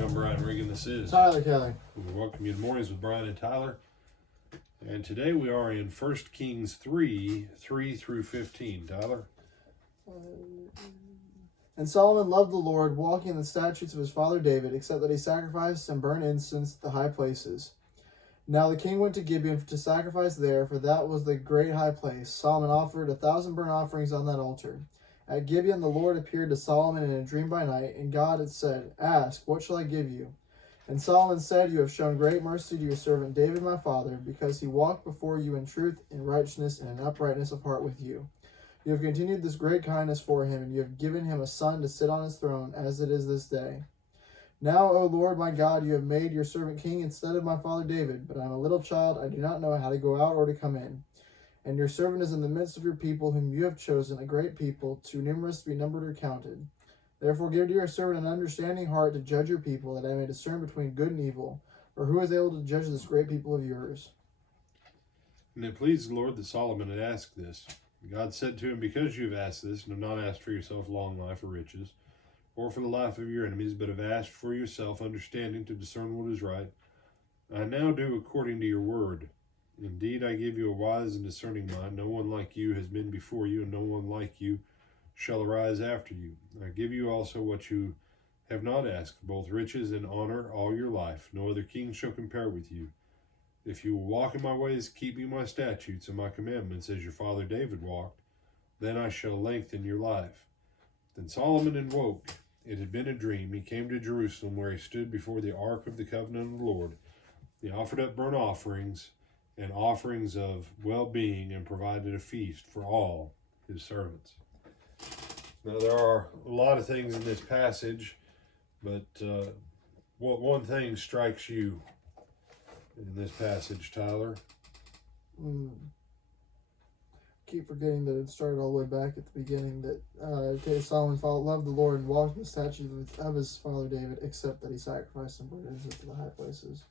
morning. I'm Brian Regan. This is Tyler Kelly. We welcome you to Mornings with Brian and Tyler. And today we are in 1 Kings 3 through 15. Tyler? And Solomon loved the Lord, walking in the statutes of his father David, except that he sacrificed and burned incense at the high places. Now the king went to Gibeon to sacrifice there, for that was the great high place. Solomon offered 1,000 burnt offerings on that altar. At Gibeon the Lord appeared to Solomon in a dream by night, and God had said, "Ask, what shall I give you?" And Solomon said, "You have shown great mercy to your servant David my father, because he walked before you in truth, in righteousness, and in uprightness of heart with you. You have continued this great kindness for him, and you have given him a son to sit on his throne, as it is this day. Now, O Lord my God, you have made your servant king instead of my father David, but I am a little child, I do not know how to go out or to come in. And your servant is in the midst of your people, whom you have chosen, a great people, too numerous to be numbered or counted. Therefore give to your servant an understanding heart to judge your people, that I may discern between good and evil. For who is able to judge this great people of yours?" And it pleased the Lord that Solomon had asked this. God said to him, "Because you have asked this, and have not asked for yourself long life or riches, or for the life of your enemies, but have asked for yourself understanding to discern what is right, I now do according to your word. Indeed, I give you a wise and discerning mind. No one like you has been before you, and no one like you shall arise after you. I give you also what you have not asked, both riches and honor all your life. No other king shall compare with you. If you will walk in my ways, keeping my statutes and my commandments, as your father David walked, then I shall lengthen your life." Then Solomon awoke. It had been a dream. He came to Jerusalem, where he stood before the ark of the covenant of the Lord. He offered up burnt offerings and offerings of well-being, and provided a feast for all his servants. Now, there are a lot of things in this passage, but what one thing strikes you in this passage, Tyler? Keep forgetting that it started all the way back at the beginning, that Solomon loved the Lord and walked in the statutes of his father David, except that he sacrificed and burned incense to the high places.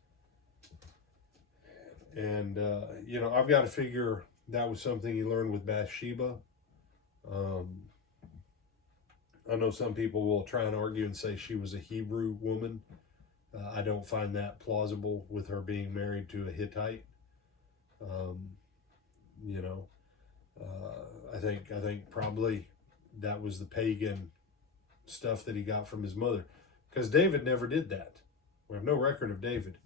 And, I've got to figure that was something he learned with Bathsheba. I know some people will try and argue and say she was a Hebrew woman. I don't find that plausible with her being married to a Hittite. I think probably that was the pagan stuff that he got from his mother, because David never did that. We have no record of David.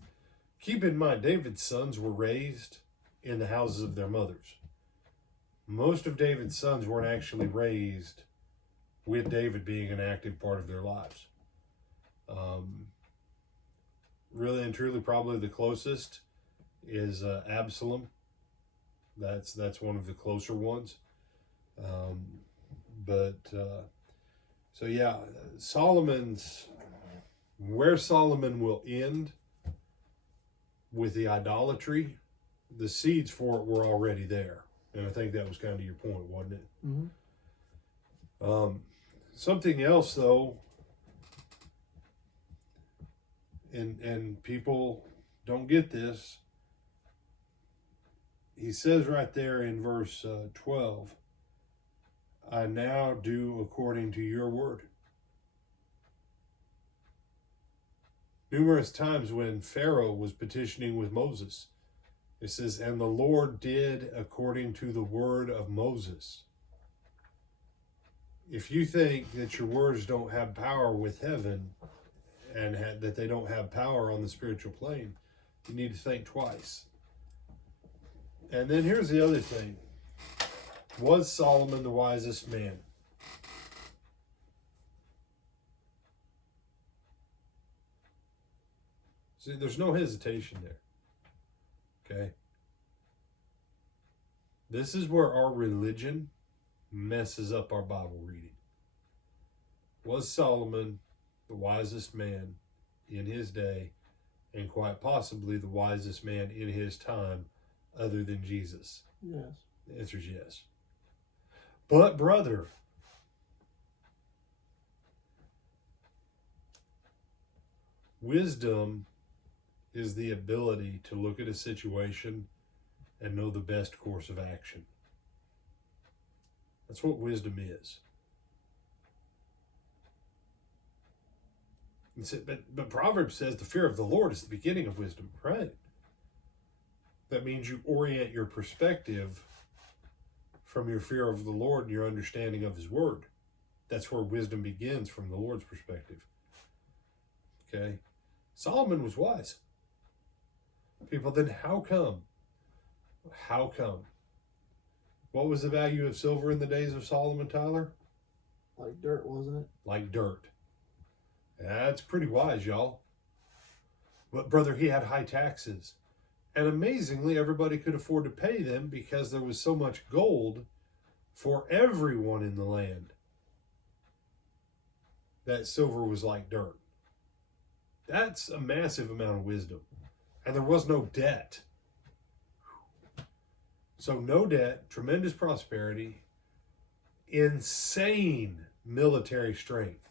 Keep in mind, David's sons were raised in the houses of their mothers. Most of David's sons weren't actually raised with David being an active part of their lives. Really and truly, probably the closest is Absalom. That's one of the closer ones. Where Solomon will end with the idolatry, the seeds for it were already there. And I think that was kind of your point, wasn't it? Mm-hmm. Something else, though, and people don't get this. He says right there in verse 12, "I now do according to your word." Numerous times when Pharaoh was petitioning with Moses, it says, "And the Lord did according to the word of Moses." If you think that your words don't have power with heaven, and that they don't have power on the spiritual plane, you need to think twice. And then here's the other thing. Was Solomon the wisest man? See, there's no hesitation there. Okay? This is where our religion messes up our Bible reading. Was Solomon the wisest man in his day, and quite possibly the wisest man in his time, other than Jesus? Yes. The answer is yes. But, brother, wisdom is the ability to look at a situation and know the best course of action. That's what wisdom is. But Proverbs says the fear of the Lord is the beginning of wisdom, right? That means you orient your perspective from your fear of the Lord and your understanding of his word. That's where wisdom begins, from the Lord's perspective. Okay? Solomon was wise. People, then how come? How come? What was the value of silver in the days of Solomon, Tyler? Like dirt, wasn't it? Like dirt. That's pretty wise, y'all. But brother, he had high taxes. And amazingly, everybody could afford to pay them because there was so much gold for everyone in the land. That silver was like dirt. That's a massive amount of wisdom. And there was no debt. So no debt, tremendous prosperity, insane military strength.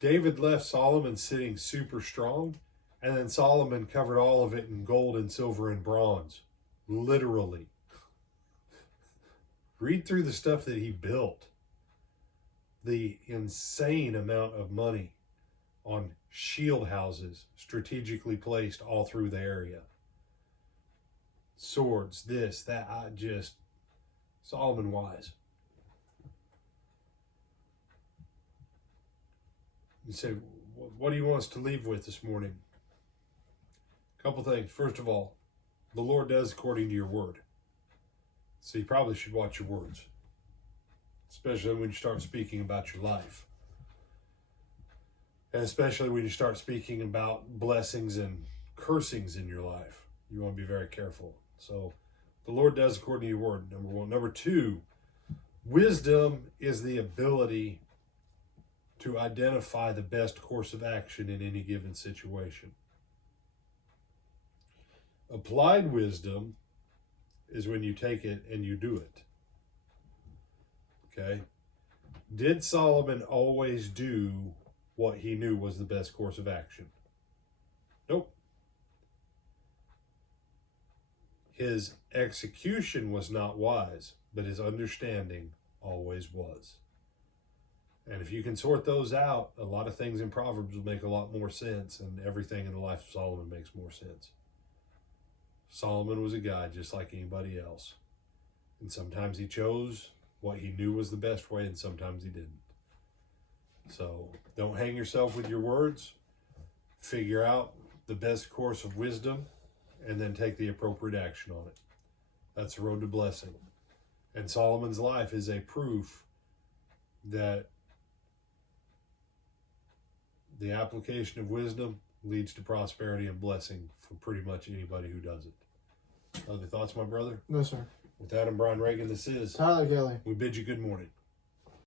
David left Solomon sitting super strong, and then Solomon covered all of it in gold and silver and bronze. Literally. Read through the stuff that he built. The insane amount of money on shield houses strategically placed all through the area. Swords, this, that, Solomon wise. You say, what do you want us to leave with this morning? A couple things. First of all, the Lord does according to your word. So you probably should watch your words, especially when you start speaking about your life. And especially when you start speaking about blessings and cursings in your life. You want to be very careful. So the Lord does according to your word, number one. Number two, wisdom is the ability to identify the best course of action in any given situation. Applied wisdom is when you take it and you do it. Okay? Did Solomon always do what he knew was the best course of action? Nope. His execution was not wise, but his understanding always was. And if you can sort those out, a lot of things in Proverbs will make a lot more sense, and everything in the life of Solomon makes more sense. Solomon was a guy just like anybody else. And sometimes he chose what he knew was the best way, and sometimes he didn't. So don't hang yourself with your words. Figure out the best course of wisdom, and then take the appropriate action on it. That's the road to blessing. And Solomon's life is a proof that the application of wisdom leads to prosperity and blessing for pretty much anybody who does it. Other thoughts, my brother? No, sir. With that, I'm Brian Reagan. This is Tyler Kelly. We bid you good morning.